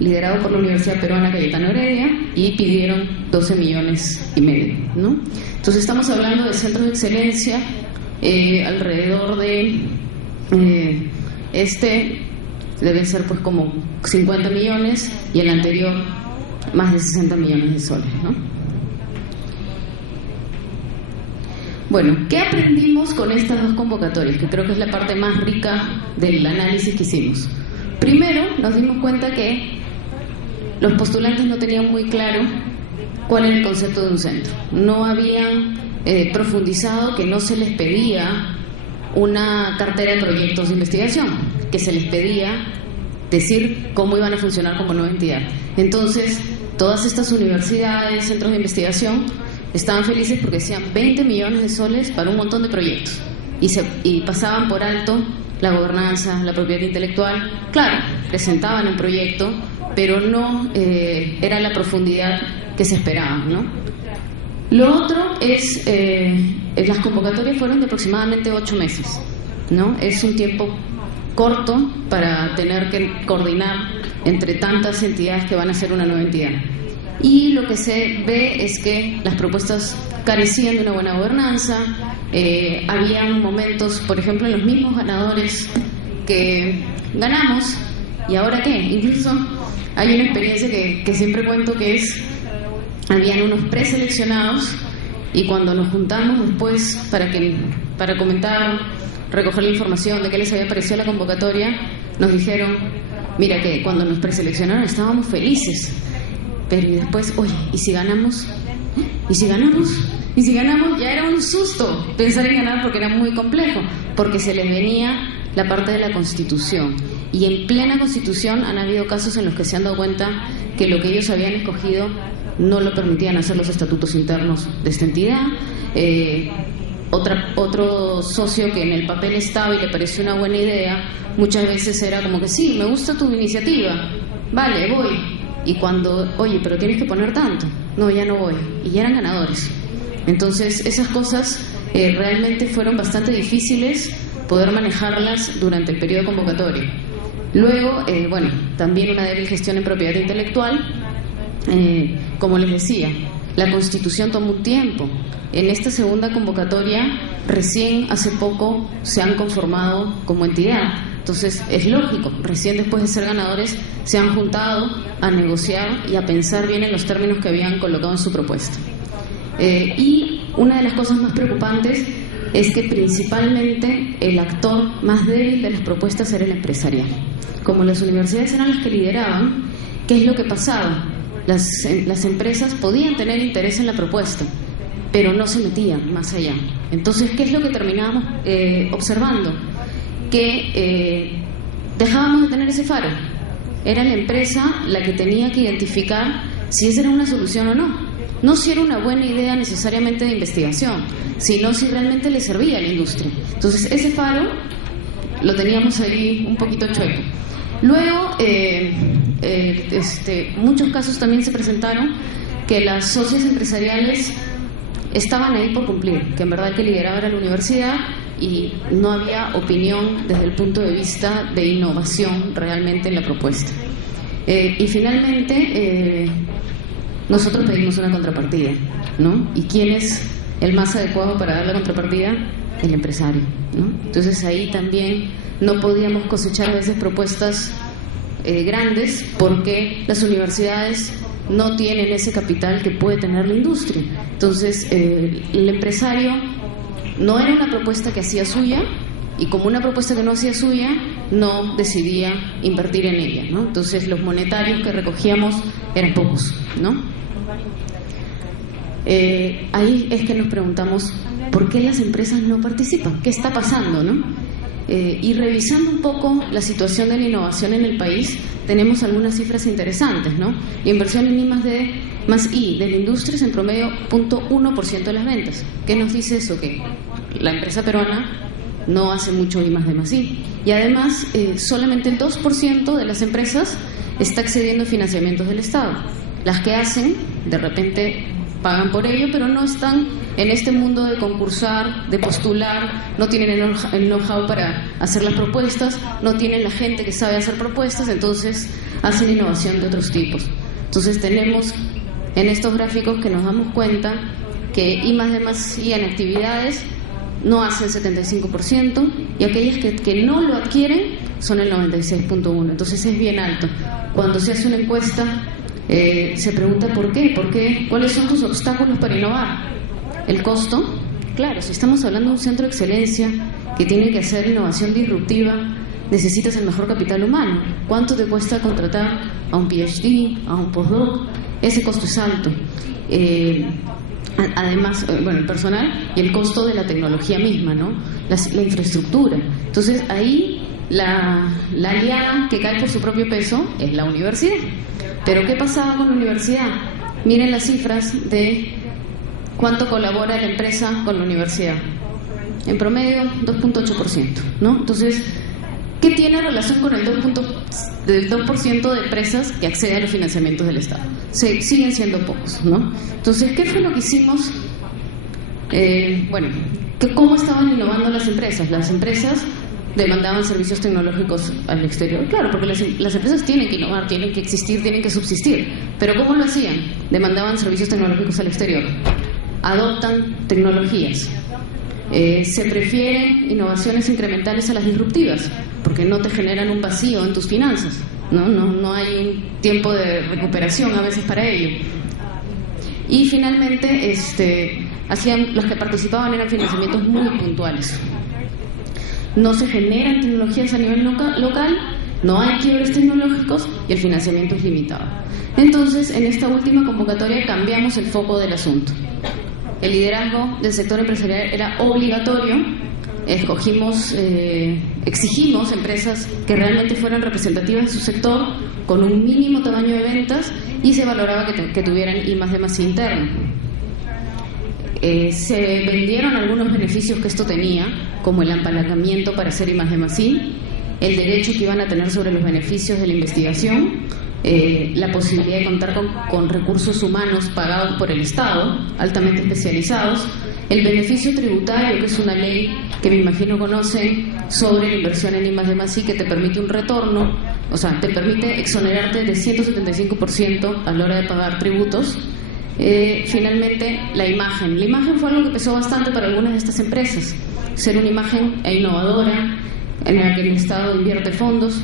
liderado por la Universidad Peruana Cayetano Heredia, y pidieron 12,5 millones, ¿no? Entonces estamos hablando de centros de excelencia, alrededor de debe ser pues como 50 millones y el anterior más de 60 millones de soles, ¿no? Bueno, ¿qué aprendimos con estas dos convocatorias? Que creo que es la parte más rica del análisis que hicimos. Primero, nos dimos cuenta que los postulantes no tenían muy claro cuál era el concepto de un centro. No habían profundizado que no se les pedía una cartera de proyectos de investigación, que se les pedía decir cómo iban a funcionar como nueva entidad. Entonces, todas estas universidades, centros de investigación, estaban felices porque decían 20 millones de soles para un montón de proyectos y pasaban por alto la gobernanza, la propiedad intelectual. Claro, presentaban un proyecto, pero no era la profundidad que se esperaba, ¿no? Lo otro es, las convocatorias fueron de aproximadamente 8 meses, ¿no? Es un tiempo corto para tener que coordinar entre tantas entidades que van a ser una nueva entidad. Y lo que se ve es que las propuestas carecían de una buena gobernanza. Habían momentos, por ejemplo, en los mismos ganadores que ganamos, ¿y ahora qué? Incluso hay una experiencia que siempre cuento, que es, habían unos preseleccionados, y cuando nos juntamos después para comentar, recoger la información de qué les había parecido la convocatoria, nos dijeron, mira que cuando nos preseleccionaron estábamos felices, pero y después, oye, ¿y si ganamos? ¿Y si ganamos? ¿Y si ganamos? Ya era un susto pensar en ganar, porque era muy complejo, porque se les venía la parte de la Constitución, y en plena Constitución han habido casos en los que se han dado cuenta que lo que ellos habían escogido no lo permitían hacer los estatutos internos de esta entidad. Otro socio que en el papel estaba y le pareció una buena idea, muchas veces era como que sí, me gusta tu iniciativa, vale, voy. Y cuando, oye, pero tienes que poner tanto, no, ya no voy. Y ya eran ganadores. Entonces, esas cosas realmente fueron bastante difíciles poder manejarlas durante el periodo convocatorio. Luego, bueno, también una débil gestión en propiedad intelectual. Como les decía, la Constitución tomó un tiempo. En esta segunda convocatoria, recién hace poco se han conformado como entidad. Entonces, es lógico, recién después de ser ganadores se han juntado a negociar y a pensar bien en los términos que habían colocado en su propuesta. Y una de las cosas más preocupantes es que principalmente el actor más débil de las propuestas era el empresarial. Como las universidades eran las que lideraban, ¿qué es lo que pasaba? Las empresas podían tener interés en la propuesta, pero no se metían más allá. Entonces, ¿qué es lo que terminábamos observando? Que dejábamos de tener ese faro. Era la empresa la que tenía que identificar si esa era una solución o no. No si era una buena idea necesariamente de investigación, sino si realmente le servía a la industria. Entonces, ese faro lo teníamos ahí un poquito chueco. Luego, muchos casos también se presentaron que las socias empresariales estaban ahí por cumplir, que en verdad el que lideraba era la universidad y no había opinión desde el punto de vista de innovación realmente en la propuesta. Y finalmente, nosotros pedimos una contrapartida, ¿no? ¿Y quién es el más adecuado para dar la contrapartida? El empresario, ¿no? Entonces ahí también no podíamos cosechar a veces propuestas grandes, porque las universidades no tienen ese capital que puede tener la industria. Entonces el empresario no era una propuesta que hacía suya, y como una propuesta que no hacía suya, no decidía invertir en ella, ¿no? Entonces los monetarios que recogíamos eran pocos, ¿no? Ahí es que nos preguntamos ¿por qué las empresas no participan? ¿Qué está pasando, no? Y revisando un poco la situación de la innovación en el país, tenemos algunas cifras interesantes, ¿no? La inversión en I+D+I de la industria es en promedio 0.1% de las ventas. ¿Qué nos dice eso? Que la empresa peruana no hace mucho I+D+I. Y además, solamente el 2% de las empresas está accediendo a financiamientos del Estado. Las que hacen, de repente pagan por ello, pero no están en este mundo de concursar, de postular, no tienen el know-how para hacer las propuestas, no tienen la gente que sabe hacer propuestas, entonces hacen innovación de otros tipos. Entonces tenemos en estos gráficos que nos damos cuenta que I+D+I en actividades no hace el 75% y aquellas que no lo adquieren son el 96.1%. Entonces es bien alto. Cuando se hace una encuesta se pregunta ¿por qué? ¿Cuáles son tus obstáculos para innovar? ¿El costo? Claro, si estamos hablando de un centro de excelencia que tiene que hacer innovación disruptiva, necesitas el mejor capital humano. ¿Cuánto te cuesta contratar a un PhD, a un postdoc? Ese costo es alto. Además, el personal y el costo de la tecnología misma, ¿no? La infraestructura. Entonces, ahí la aliada que cae por su propio peso es la universidad. Pero ¿qué pasaba con la universidad? Miren las cifras de cuánto colabora la empresa con la universidad. En promedio, 2.8%, ¿no? Entonces, ¿qué tiene relación con el 2% de empresas que acceden a los financiamientos del Estado? Siguen siendo pocos, ¿no? Entonces, ¿qué fue lo que hicimos? ¿Cómo estaban innovando las empresas? Las empresas demandaban servicios tecnológicos al exterior. Claro, porque las empresas tienen que innovar, tienen que existir, tienen que subsistir. Pero ¿cómo lo hacían? Demandaban servicios tecnológicos al exterior. Adoptan tecnologías. Se prefieren innovaciones incrementales a las disruptivas, porque no te generan un vacío en tus finanzas, no hay un tiempo de recuperación a veces para ello. Y finalmente, los que participaban eran financiamientos muy puntuales. No se generan tecnologías a nivel local, no hay quiebres tecnológicos y el financiamiento es limitado. Entonces, en esta última convocatoria cambiamos el foco del asunto. El liderazgo del sector empresarial era obligatorio. Exigimos empresas que realmente fueran representativas de su sector, con un mínimo tamaño de ventas, y se valoraba que tuvieran I+D+I interno. Se vendieron algunos beneficios que esto tenía, como el apalancamiento para hacer I+D+I, el derecho que iban a tener sobre los beneficios de la investigación, la posibilidad de contar con recursos humanos pagados por el Estado, altamente especializados, el beneficio tributario, que es una ley que me imagino conocen, sobre la inversión en I+D+I, que te permite un retorno, o sea, te permite exonerarte de 175% a la hora de pagar tributos. Finalmente, la imagen. La imagen fue algo que pesó bastante para algunas de estas empresas. Ser una imagen innovadora, en la que el Estado invierte fondos.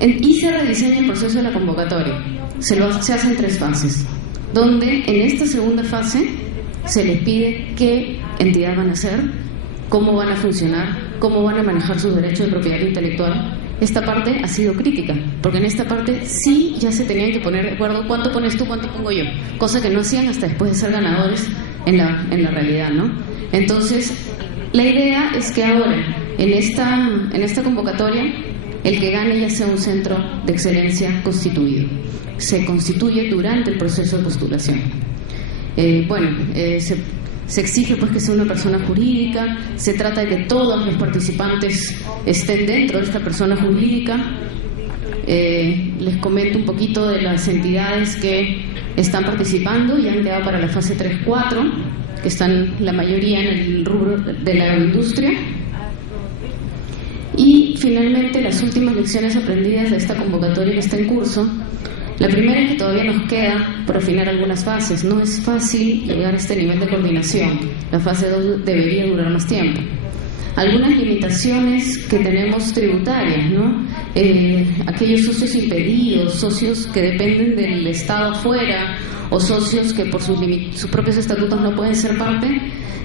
Y se rediseña el proceso de la convocatoria. Se hace en 3 fases, donde en esta segunda fase se les pide qué entidad van a ser, cómo van a funcionar, cómo van a manejar sus derechos de propiedad intelectual. Esta parte ha sido crítica, porque en esta parte sí ya se tenían que poner de acuerdo cuánto pones tú, cuánto pongo yo, cosa que no hacían hasta después de ser ganadores en la realidad, ¿no? Entonces, la idea es que ahora, en esta convocatoria, el que gane ya sea un centro de excelencia constituido. Se constituye durante el proceso de postulación. Se exige pues que sea una persona jurídica, se trata de que todos los participantes estén dentro de esta persona jurídica. Les comento un poquito de las entidades que están participando y han quedado para la fase 3-4, que están la mayoría en el rubro de la agroindustria. Y finalmente, las últimas lecciones aprendidas de esta convocatoria que está en curso. La primera es que todavía nos queda por afinar algunas fases. No es fácil llegar a este nivel de coordinación. La fase 2 debería durar más tiempo. Algunas limitaciones que tenemos tributarias, ¿no? Aquellos socios impedidos, socios que dependen del Estado afuera, o socios que por sus propios estatutos no pueden ser parte,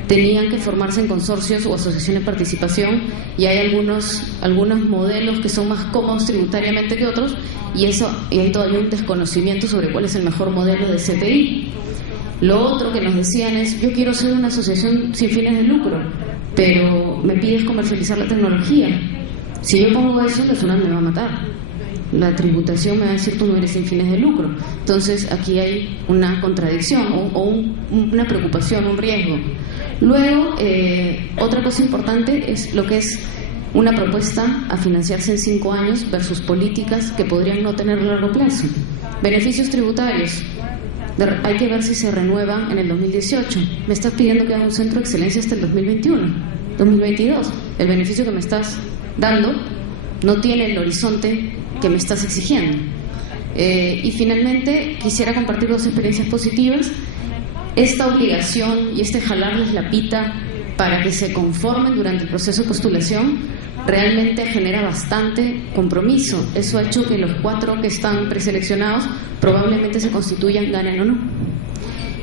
tenían que formarse en consorcios o asociaciones de participación, y hay algunos modelos que son más cómodos tributariamente que otros, y hay todavía un desconocimiento sobre cuál es el mejor modelo de CTI. Lo otro que nos decían es: yo quiero ser una asociación sin fines de lucro, pero me pides comercializar la tecnología. Si yo pongo eso, la SUNAT me va a matar. La tributación me va a decir: tú no eres sin fines de lucro. Entonces aquí hay una contradicción o una preocupación, un riesgo. Luego, otra cosa importante es lo que es una propuesta a financiarse en 5 años versus políticas que podrían no tener largo plazo. Beneficios tributarios. Hay que ver si se renueva en el 2018. Me estás pidiendo que haga un centro de excelencia hasta el 2021, 2022. El beneficio que me estás dando no tiene el horizonte que me estás exigiendo. Y finalmente quisiera compartir dos experiencias positivas. Esta obligación y este jalarles la pita para que se conformen durante el proceso de postulación realmente genera bastante compromiso. Eso ha hecho que los 4 que están preseleccionados probablemente se constituyan, ganen o no.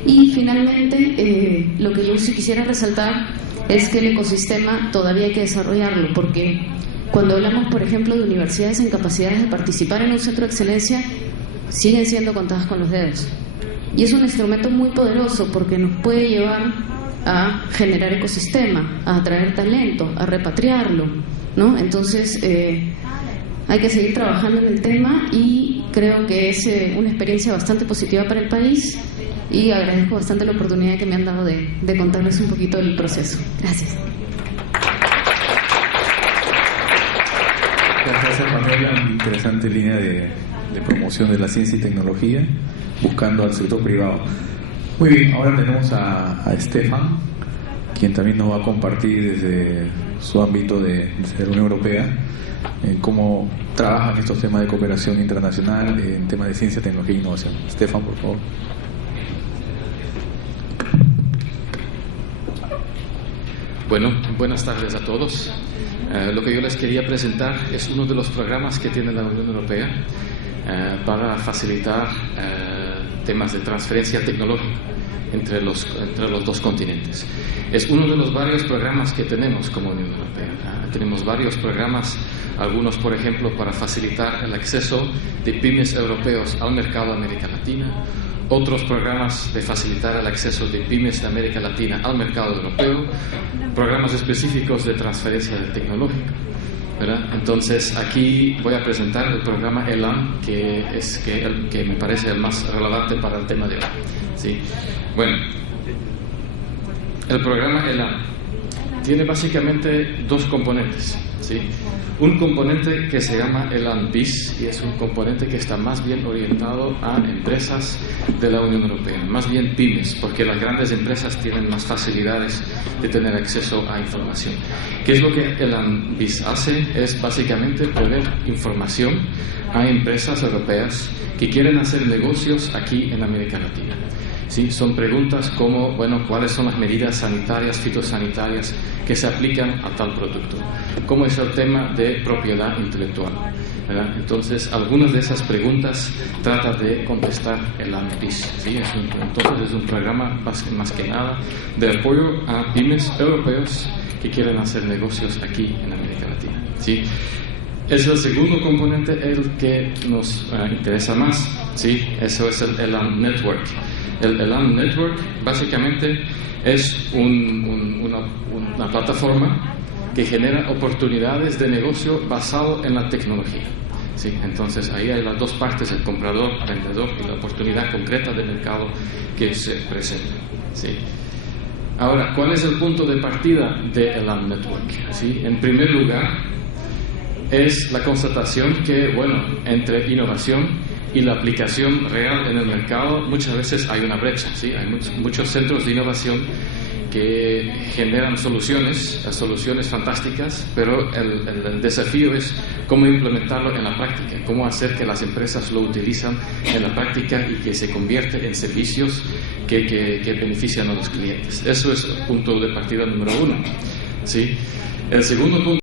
Y finalmente, lo que yo sí quisiera resaltar es que el ecosistema todavía hay que desarrollarlo, porque cuando hablamos, por ejemplo, de universidades en capacidades de participar en un centro de excelencia, siguen siendo contadas con los dedos. Y es un instrumento muy poderoso porque nos puede llevar a generar ecosistema, a atraer talento, a repatriarlo, ¿no? Entonces, hay que seguir trabajando en el tema y creo que es una experiencia bastante positiva para el país y agradezco bastante la oportunidad que me han dado de contarles un poquito del proceso. Gracias. Gracias, Manuela. Interesante línea de promoción de la ciencia y tecnología, buscando al sector privado. Muy bien, ahora tenemos a Stefan, quien también nos va a compartir desde su ámbito desde la Unión Europea, cómo trabajan estos temas de cooperación internacional en temas de ciencia, tecnología e innovación. Stefan, por favor. Bueno, buenas tardes a todos. Lo que yo les quería presentar es uno de los programas que tiene la Unión Europea para facilitar temas de transferencia tecnológica entre los 2 continentes. Es uno de los varios programas que tenemos como Unión Europea. Tenemos varios programas, algunos, por ejemplo, para facilitar el acceso de pymes europeos al mercado de América Latina, otros programas de facilitar el acceso de pymes de América Latina al mercado europeo, programas específicos de transferencia tecnológica, ¿verdad? Entonces, aquí voy a presentar el programa ELAN, que me parece el más relevante para el tema de hoy. ¿Sí? Bueno, el programa ELAN tiene básicamente 2 componentes. ¿Sí? Un componente que se llama ELAN BIS, y es un componente que está más bien orientado a empresas de la Unión Europea, más bien pymes, porque las grandes empresas tienen más facilidades de tener acceso a información. ¿Qué es lo que ELAN BIS hace? Es básicamente proveer información a empresas europeas que quieren hacer negocios aquí en América Latina. ¿Sí? Son preguntas como, bueno, ¿cuáles son las medidas sanitarias, fitosanitarias que se aplican a tal producto? ¿Cómo es el tema de propiedad intelectual? ¿Verdad? Entonces, algunas de esas preguntas trata de contestar el ANPIS. ¿Sí? Entonces, es un programa más que nada de apoyo a pymes europeos que quieren hacer negocios aquí en América Latina. ¿Sí? Es el segundo componente el que nos interesa más. ¿Sí? Eso es el ELAN Network. El ELAN Network básicamente es una plataforma que genera oportunidades de negocio basado en la tecnología. ¿Sí? Entonces ahí hay las 2 partes, el comprador, vendedor y la oportunidad concreta de mercado que se presenta. ¿Sí? Ahora, ¿cuál es el punto de partida de ELAN Network? ¿Sí? En primer lugar, es la constatación que, bueno, entre innovación y la aplicación real en el mercado muchas veces hay una brecha. ¿Sí? Hay muchos centros de innovación que generan soluciones fantásticas, pero el desafío es cómo implementarlo en la práctica, cómo hacer que las empresas lo utilizan en la práctica y que se convierte en servicios que benefician a los clientes. Eso es el punto de partida número 1. ¿Sí? El segundo punto